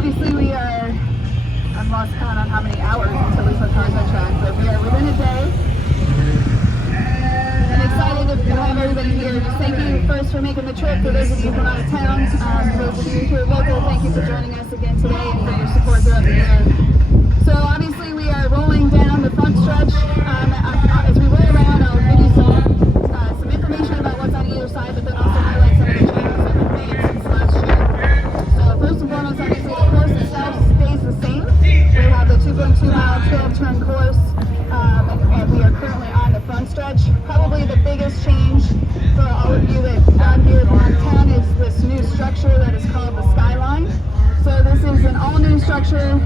Obviously we are, I've lost count on how many hours until we put cars on track, but we are within a day. I'm excited to have everybody here. Just thank you first for making the trip. For those of you from out of town, for those of you who are local, thank you for joining us again today and for your support throughout the year. So obviously we are rolling down the front stretch. As we roll around, I'll give you some information about what's on either side, but then also highlight some of the changes that we've made since last year. So first and foremost, obviously the course itself stays the same. We have the 2.2 mile 12 turn course, and we are currently on the front stretch. Probably the biggest change for all of you that aren't here downtown is this new structure that is called the Skyline. So this is an all-new structure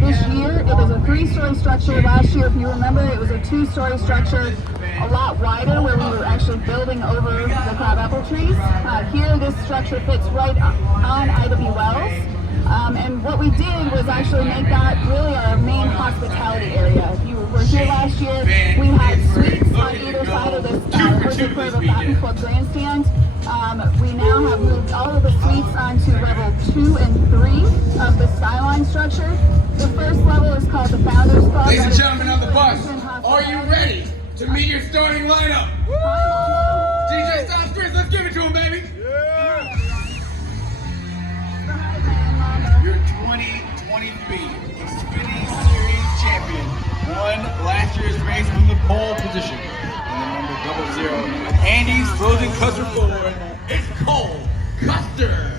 this year. It is a 3-story structure. Last year, if you remember, it was a 2-story structure, a lot wider, where we were actually building over the crabapple trees. Here, this structure fits right on Ida B. Wells. And what we did was actually make that really our main hospitality area. If you were here last year, we had suites on either side of this Jose Cuervo Fountain Club grandstand. We now have moved all of the suites onto level 2 and 3 of the Skyline structure. The first level is called the Founders Club. Ladies and gentlemen on the bus, are you ready to meet your starting lineup? DJ Styles Chris, let's give it to him, baby. Yeah. Your 2023 Xfinity Series champion won last year's race from the pole position. And the number 00, Andy's Frozen Custard Ford, it's Cole Custer.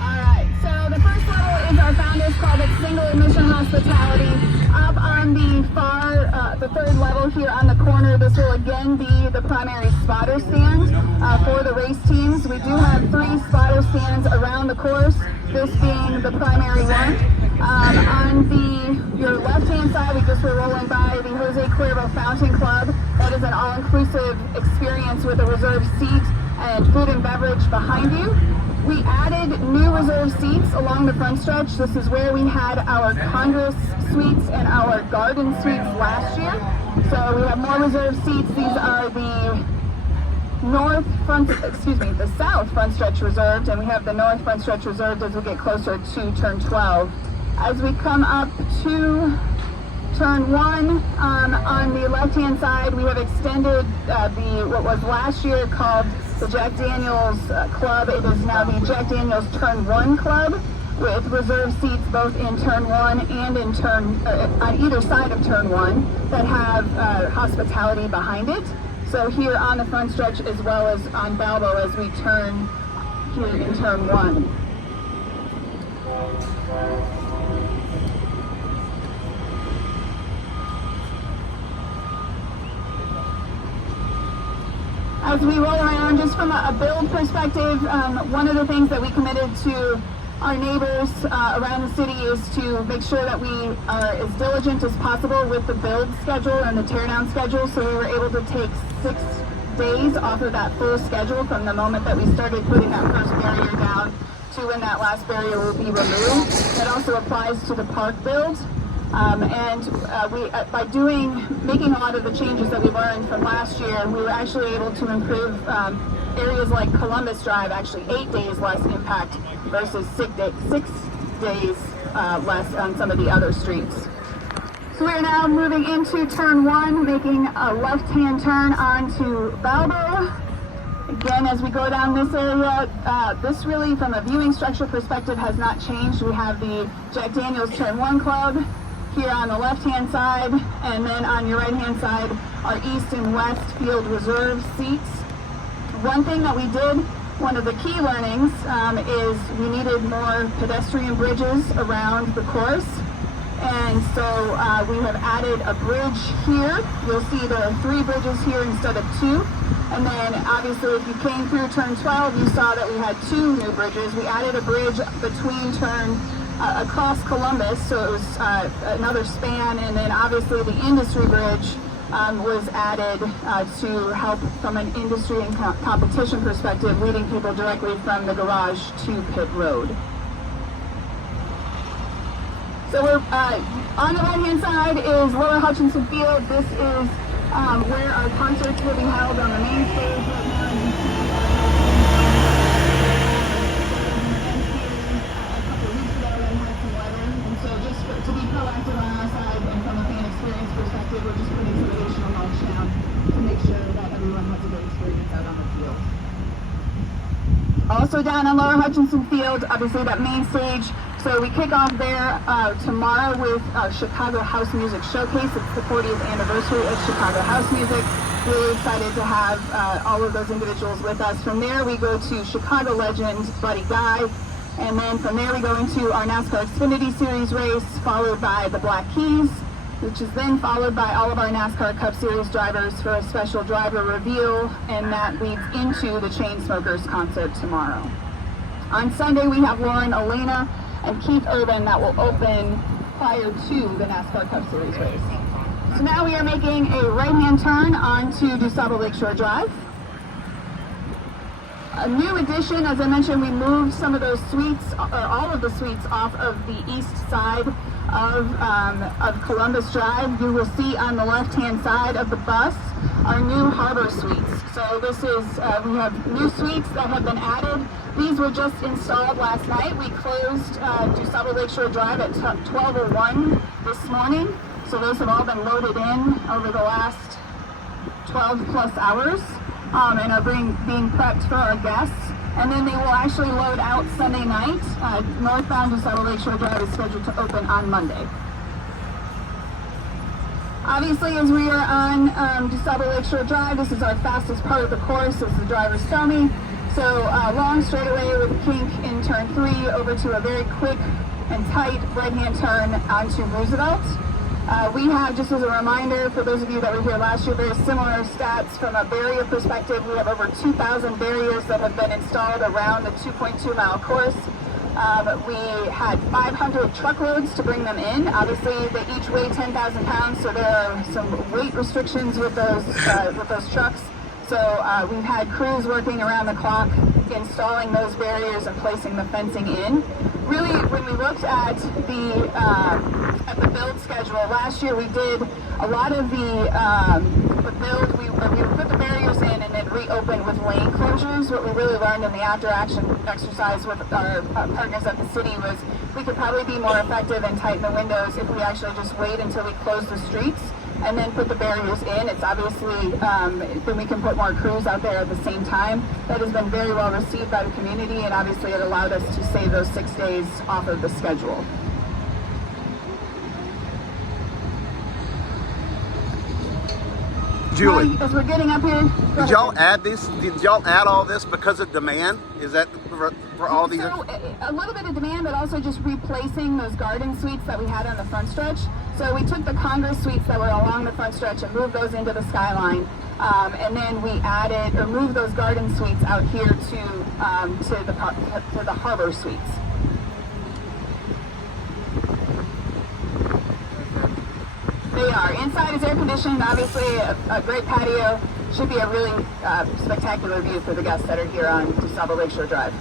Alright, so the first level is our Founders Club. It's single admission hospitality. Up on the far, the third level here on the corner, this will again be the primary spotter stand for the race teams. We do have 3 spotter stands around the course, this being the primary one. On your left-hand side, we just were rolling by the Jose Cuervo Fountain Club. That is an all-inclusive experience with a reserved seat and food and beverage behind you. We added new reserved seats along the front stretch. This is where we had our Congress suites and our garden suites last year. So we have more reserved seats. These are the the south front stretch reserved, and we have the north front stretch reserved as we get closer to turn 12. As we come up to turn 1, on the left-hand side, we have extended what was last year called the Jack Daniels Club. It is now the Jack Daniels Turn 1 Club, with reserved seats both in turn 1 and in on either side of turn 1 that have hospitality behind it. So here on the front stretch as well as on Balbo as we turn here in turn 1. As we roll around, just from a build perspective, one of the things that we committed to our neighbors around the city is to make sure that we are as diligent as possible with the build schedule and the teardown schedule. So we were able to take 6 days off of that full schedule from the moment that we started putting that first barrier down to when that last barrier will be removed. That also applies to the park build. By making a lot of the changes that we learned from last year, we were actually able to improve areas like Columbus Drive, actually 8 days less impact versus 6 days less on some of the other streets. So we are now moving into turn 1, making a left-hand turn onto Balbo. Again, as we go down this area, this really, from a viewing structure perspective, has not changed. We have the Jack Daniels Turn 1 Club here on the left-hand side, and then on your right-hand side, our east and west field reserve seats. One thing that we did, one of the key learnings, is we needed more pedestrian bridges around the course. And so we have added a bridge here. You'll see there are 3 bridges here instead of 2. And then obviously if you came through turn 12, you saw that we had 2 new bridges. We added a bridge between across Columbus, so it was another span. And then obviously the industry bridge was added to help from an industry and competition perspective, leading people directly from the garage to pit road. So we're on the right-hand side is Lower Hutchinson Field. This is where our concerts will be held on the main stage right now. down on Lower Hutchinson Field, obviously that main stage. So we kick off there tomorrow with our Chicago House Music Showcase. It's the 40th anniversary of Chicago House Music. Really excited to have all of those individuals with us. From there we go to Chicago legend Buddy Guy. And then from there we go into our NASCAR Xfinity Series race, followed by the Black Keys, which is then followed by all of our NASCAR Cup Series drivers for a special driver reveal, and that leads into the Chainsmokers concert tomorrow. On Sunday we have Lauren Elena and Keith Urban that will open prior to the NASCAR Cup Series race. So now we are making a right-hand turn onto DuSable Lakeshore Drive. A new addition, as I mentioned, we moved some of those suites, or all of the suites, off of the east side of Columbus Drive. You will see on the left-hand side of the bus our new harbor suites. So this is, we have new suites that have been added. These were just installed last night. We closed DuSable Lakeshore Drive at 12:01 this morning. So those have all been loaded in over the last 12 plus hours. And are being prepped for our guests. And then they will actually load out Sunday night. Northbound DuSable Lakeshore Drive is scheduled to open on Monday. Obviously, as we are on DuSable Lakeshore Drive, this is our fastest part of the course, as the drivers tell me. So long straightaway with kink in turn 3 over to a very quick and tight right-hand turn onto Roosevelt. We have, just as a reminder, for those of you that were here last year, very similar stats from a barrier perspective. We have over 2,000 barriers that have been installed around the 2.2-mile course. We had 500 truckloads to bring them in. Obviously, they each weigh 10,000 pounds, so there are some weight restrictions with those trucks. So we've had crews working around the clock installing those barriers and placing the fencing in. Really, when we looked at the build schedule last year, we did a lot of the build. We would put the barriers in and then reopen with lane closures. What we really learned in the after-action exercise with our partners at the city was we could probably be more effective and tighten the windows if we actually just wait until we close the streets and then put the barriers in. It's obviously, then we can put more crews out there at the same time. That has been very well received by the community, and obviously it allowed us to save those 6 days off of the schedule. Julie, as we're getting up here, did y'all add this? Did y'all add all this because of demand? Is that for all these? So a little bit of demand, but also just replacing those garden suites that we had on the front stretch. So we took the Congress suites that were along the front stretch and moved those into the skyline, and then we added or moved those garden suites out here to the harbor suites. They are. Inside is air conditioned, obviously a great patio. Should be a really spectacular view for the guests that are here on DuSable Lakeshore Drive.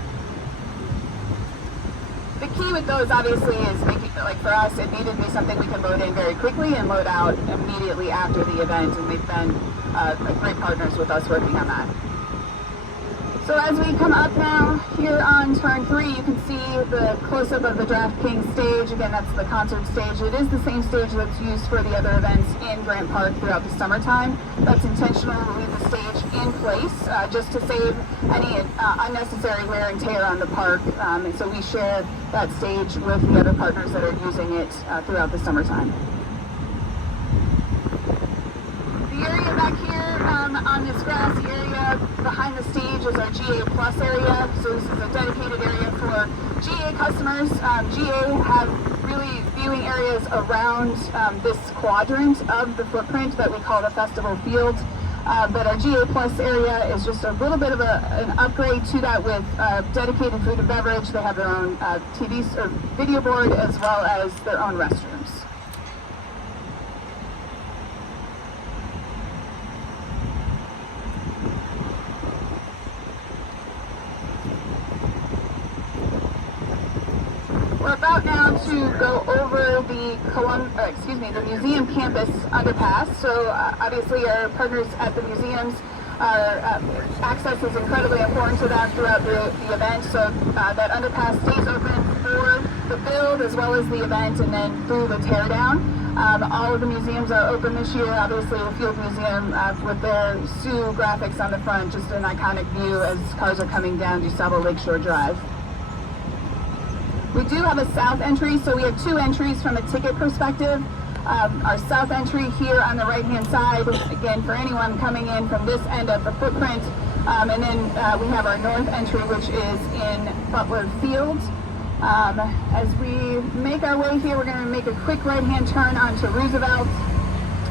The key with those obviously is making, like for us, it needed to be something we can load in very quickly and load out immediately after the event, and they've been great partners with us working on that. So as we come up now here on turn 3, you can see the close-up of the DraftKings stage. Again, that's the concert stage. It is the same stage that's used for the other events in Grant Park throughout the summertime. That's intentional to leave the stage in place just to save any unnecessary wear and tear on the park. And so we share that stage with the other partners that are using it throughout the summertime. The area back here on this grassy area behind the stage is our GA Plus area. So this is a dedicated area for GA customers. GA have really viewing areas around this quadrant of the footprint that we call the festival field. But our GA Plus area is just a little bit of an upgrade to that with dedicated food and beverage. They have their own TV or video board as well as their own restrooms. We're about now to go over the museum campus underpass. So obviously our partners at the museums, access is incredibly important to them throughout the event. So that underpass stays open for the build as well as the event and then through the teardown. All of the museums are open this year. Obviously, the Field Museum with their Sioux graphics on the front, just an iconic view as cars are coming down DuSable Lakeshore Drive. We do have a south entry, so we have two entries from a ticket perspective. Our south entry here on the right-hand side, again, for anyone coming in from this end of the footprint. And then we have our north entry, which is in Butler Field. As we make our way here, we're going to make a quick right-hand turn onto Roosevelt.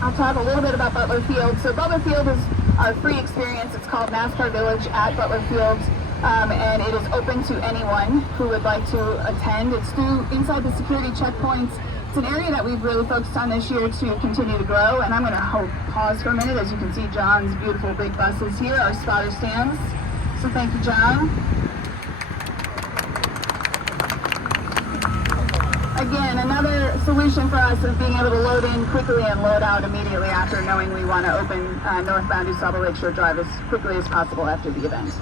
I'll talk a little bit about Butler Field. So Butler Field is our free experience. It's called NASCAR Village at Butler Field, and it is open to anyone who would like to attend. It's through inside the security checkpoints. It's an area that we've really focused on this year to continue to grow, and I'm going to pause for a minute. As you can see, John's beautiful big buses here, our spotter stands. So thank you, John. Again, another solution for us is being able to load in quickly and load out immediately after, knowing we want to open northbound DuSable Lakeshore Drive as quickly as possible after the event.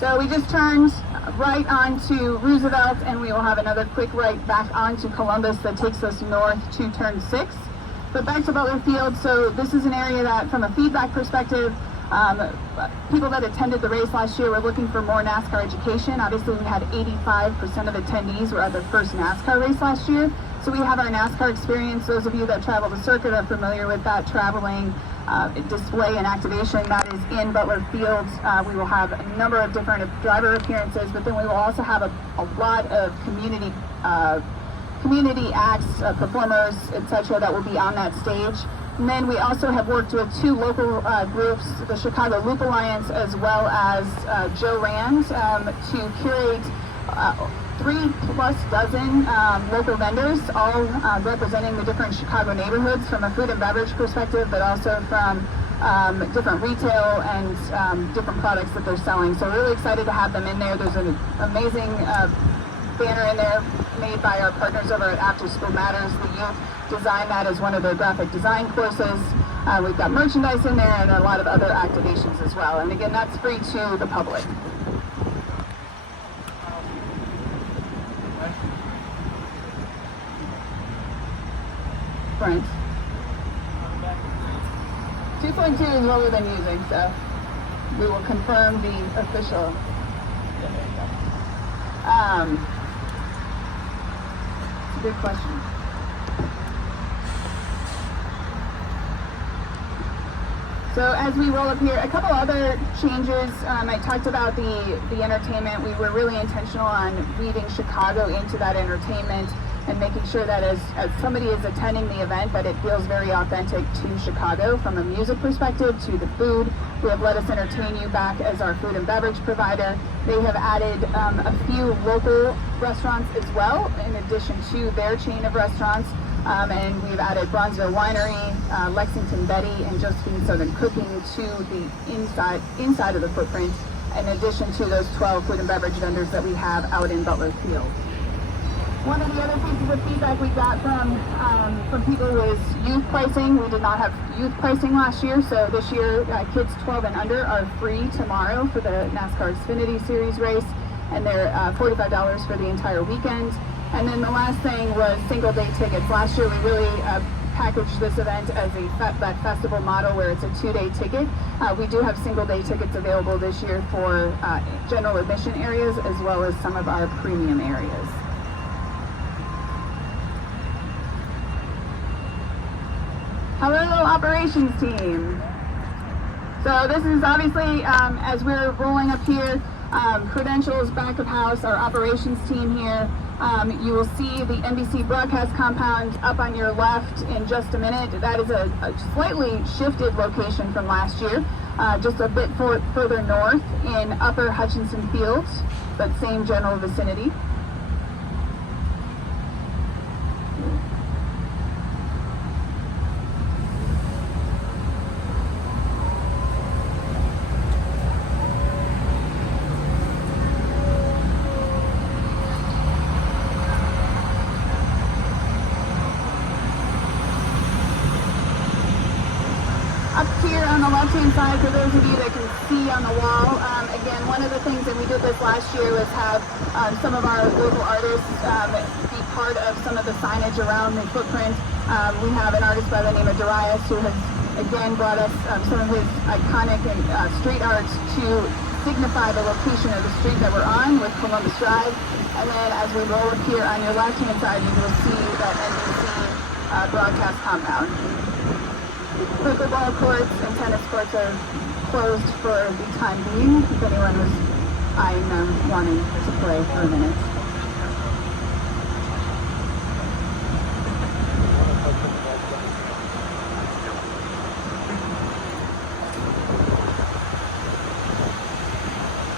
So we just turned right onto Roosevelt, and we will have another quick right back onto Columbus that takes us north to turn 6. But back to Butler Field, so this is an area that, from a feedback perspective, people that attended the race last year were looking for more NASCAR education. Obviously, we had 85% of attendees were at their first NASCAR race last year. So we have our NASCAR experience. Those of you that travel the circuit are familiar with that traveling display and activation that is in Butler Field. We will have a number of different driver appearances, but then we will also have a lot of community acts, performers, etc., that will be on that stage. And then we also have worked with two local groups, the Chicago Loop Alliance as well as Joe Rand, to curate 3+ dozen local vendors, all representing the different Chicago neighborhoods from a food and beverage perspective, but also from different retail and different products that they're selling. So really excited to have them in there. There's an amazing banner in there made by our partners over at After School Matters. The youth designed that as one of their graphic design courses. We've got merchandise in there and a lot of other activations as well. And again, that's free to the public. Brent. 2.2 is what we've been using, so we will confirm the official. Good question. So as we roll up here, a couple other changes. I talked about the entertainment. We were really intentional on weaving Chicago into that entertainment and making sure that as somebody is attending the event, that it feels very authentic to Chicago from a music perspective, to the food. We have Let Us Entertain You back as our food and beverage provider. They have added a few local restaurants as well, in addition to their chain of restaurants. And we've added Bronzeville Winery, Lexington Betty, and Josephine Southern Cooking to the inside of the footprint, in addition to those 12 food and beverage vendors that we have out in Butler Field. One of the other pieces of feedback we got from people was youth pricing. We did not have youth pricing last year, so this year kids 12 and under are free tomorrow for the NASCAR Xfinity Series race, and they're $45 for the entire weekend. And then the last thing was single day tickets. Last year we really packaged this event as that festival model where it's a 2-day ticket. We do have single day tickets available this year for general admission areas as well as some of our premium areas. Hello, operations team. So this is obviously, as we're rolling up here, credentials, back of house, our operations team here. You will see the NBC broadcast compound up on your left in just a minute. That is a slightly shifted location from last year, just a bit further north in Upper Hutchinson Field, but same general vicinity. Up here on the left-hand side, for those of you that can see on the wall, again, one of the things that we did this last year was have some of our local artists be part of some of the signage around the footprint. We have an artist by the name of Darius who has again brought us some of his iconic street art to signify the location of the street that we're on with Columbus Drive. And then as we roll up here on your left-hand side, you will see that NBC broadcast compound. Pickleball courts and tennis courts are closed for the time being, if anyone was eyeing them wanting to play for a minute.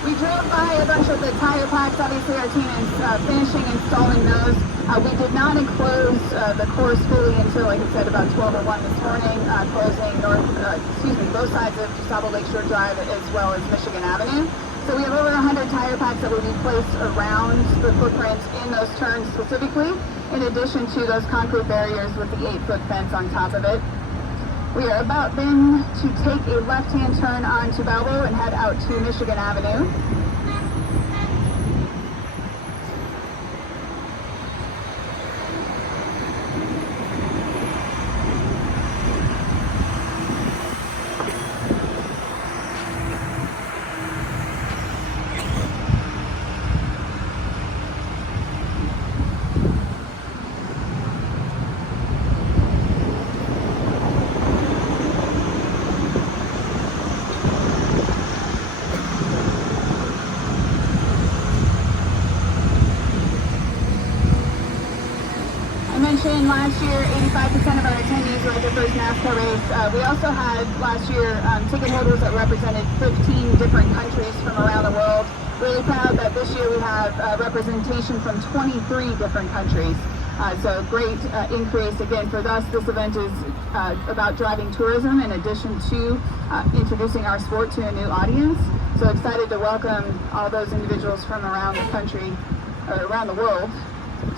We drove by a bunch of the tire packs. Obviously our team is finishing installing those. We did not enclose the course fully until, like I said, about 12:01 this morning, closing both sides of Gustavo Lakeshore Drive as well as Michigan Avenue. So we have over 100 tire packs that will be placed around the footprint in those turns specifically, in addition to those concrete barriers with the 8-foot fence on top of it. We are about then to take a left-hand turn onto Balboa and head out to Michigan Avenue. Last year, 85% of our attendees were at the first NASCAR race. We also had last year ticket holders that represented 15 different countries from around the world. Really proud that this year we have representation from 23 different countries. So great increase. Again, for us, this event is about driving tourism in addition to introducing our sport to a new audience. So excited to welcome all those individuals from around the country, or around the world,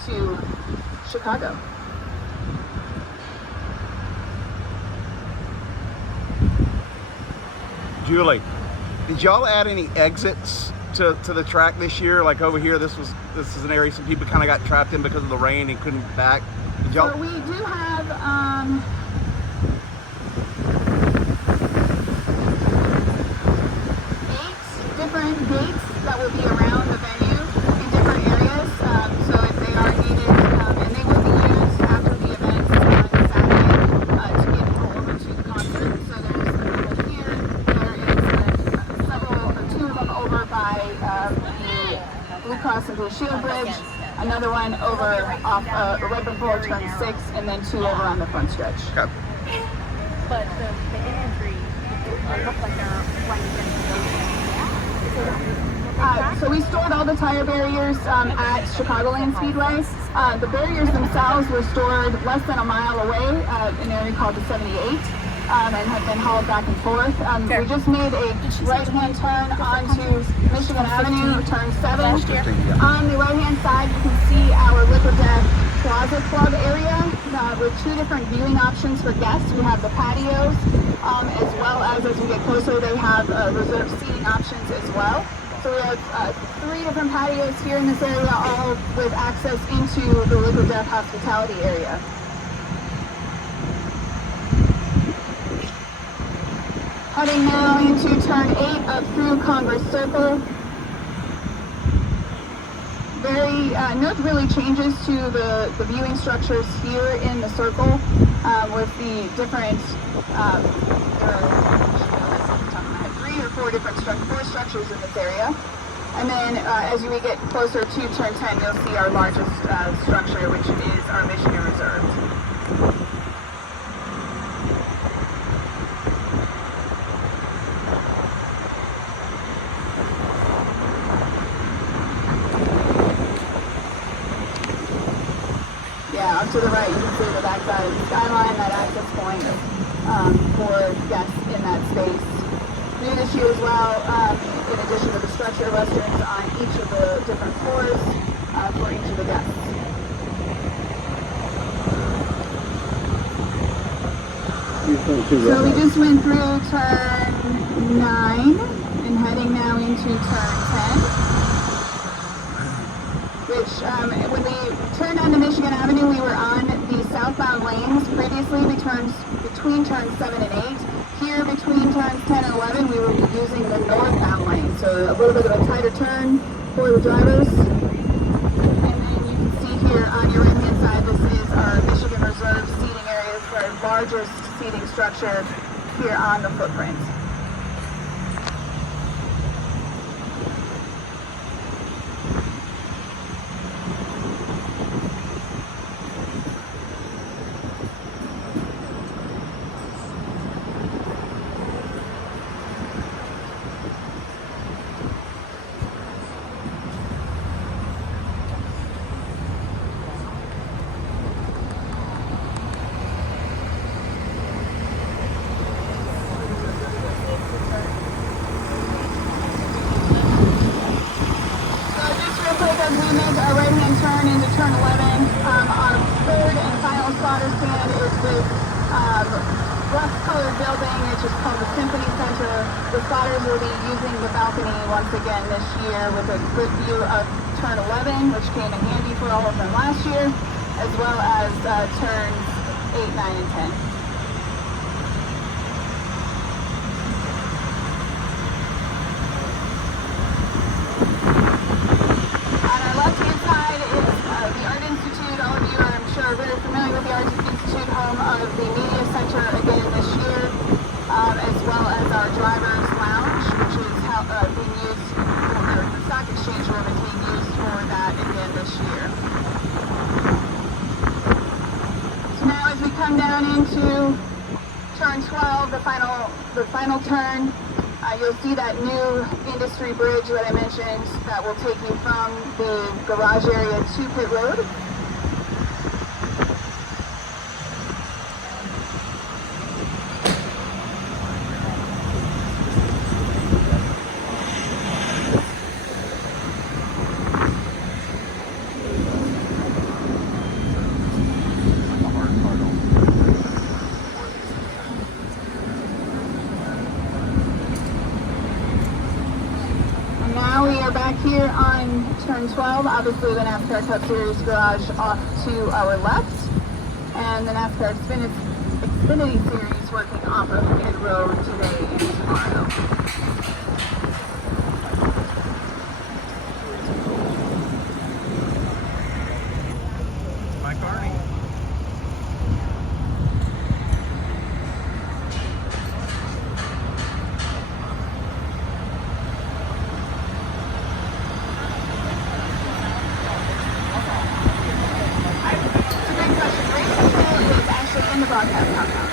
to Chicago. Julie, did y'all add any exits to the track this year? Like over here, this is an area some people kind of got trapped in because of the rain and couldn't get back. Did y'all? So we do have 8 different gates that will be around the venue in different areas. So if they are needed, and they will be used after the event on Saturday to get people over to the concert. So there's one here. There is 2 of them over by the Blue Cross and Blue Shield Bridge. Another one over off right before turn 6, and then 2 over on the front stretch. Okay. But the imagery look like they're So we stored all the tire barriers at Chicagoland Speedway. The barriers themselves were stored less than a mile away in an area called the 78. And have been hauled back and forth. We just made a right-hand turn onto Michigan Avenue, turn 7. On the right-hand side, you can see our Liquor Deck Plaza Club area with 2 different viewing options for guests. We have the patios, as well as we get closer, they have reserved seating options as well. So we have 3 different patios here in this area, all with access into the Liquor Deck hospitality area. Heading now into turn 8 up through Congress Circle. No really changes to the viewing structures here in the circle with the different, there are 3 or 4 different structures in this area. And then as we get closer to turn 10, you'll see our largest structure, which is our Michigan Reserve. Yeah, up to the right, you can see the backside of the skyline, that access point for guests in that space. New this year as well, in addition to the structure, restrooms on each of the different floors for each of the guests. So we just went through turn 9 and and heading now into turn 10, which when we turned onto Michigan Avenue, we were on the southbound lanes previously between turns 7 and 8. Here between turns 10 and 11, we will be using the northbound lane, so a little bit of a tighter turn for the drivers. And then you can see here on your right-hand side, this is our Michigan Reserve seating areas for our largest seating structure here on the footprint. Turn 11, our third and final spotter stand is this rough colored building. It's just called the Symphony Center. The spotters will be using the balcony once again this year with a good view of turn 11, which came in handy for all of them last year, as well as turns 8, 9, and 10. Very familiar with the Art Institute, home of the Media Center again this year, as well as our Drivers Lounge, which is being used for the Stock Exchange room is being used for that again this year. So now as we come down into turn 12, the final turn, you'll see that new industry bridge that I mentioned that will take you from the garage area to pit road. Back here on turn 12, obviously the NASCAR Cup Series garage off to our left, and the NASCAR Xfinity Series working off of Pit Road today and tomorrow. In the broadcast compound.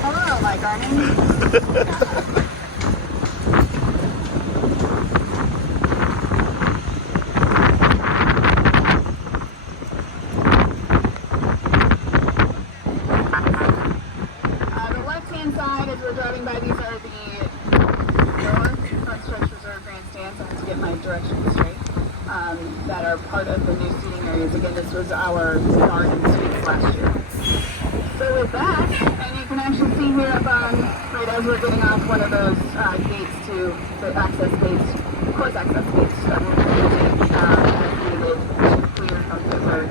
Hello, Mike Arning. The left-hand side, as we're driving by, these are the north front stretch reserve grandstands. I have to get my directions straight. That are part of the new seating areas. Again, this was our garden suites last year. So with that, and you can actually see here up on, right as we're getting off one of those gates to the access gates, course access gates that we're using as needed to clear from the road.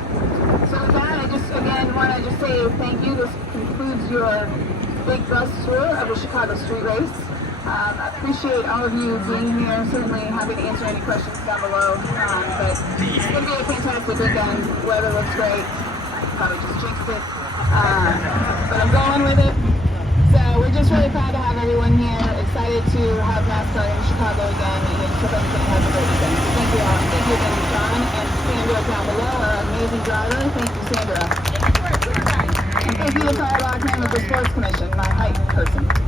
So with that, I just again want to just say thank you. This concludes your big bus tour of the Chicago Street Race. I appreciate all of you being here, certainly happy to answer any questions down below, but it's going to be a fantastic weekend. Weather looks great, probably just jinxed it, but I'm going with it. So we're just really proud to have everyone here, excited to have NASCAR in Chicago again, and I hope everybody has a great weekend. So thank you all. Thank you again, John and Sandra down below, our amazing driver. Thank you, Sandra. And thank you to Tyler Lockman of the Sports Commission, my hype person.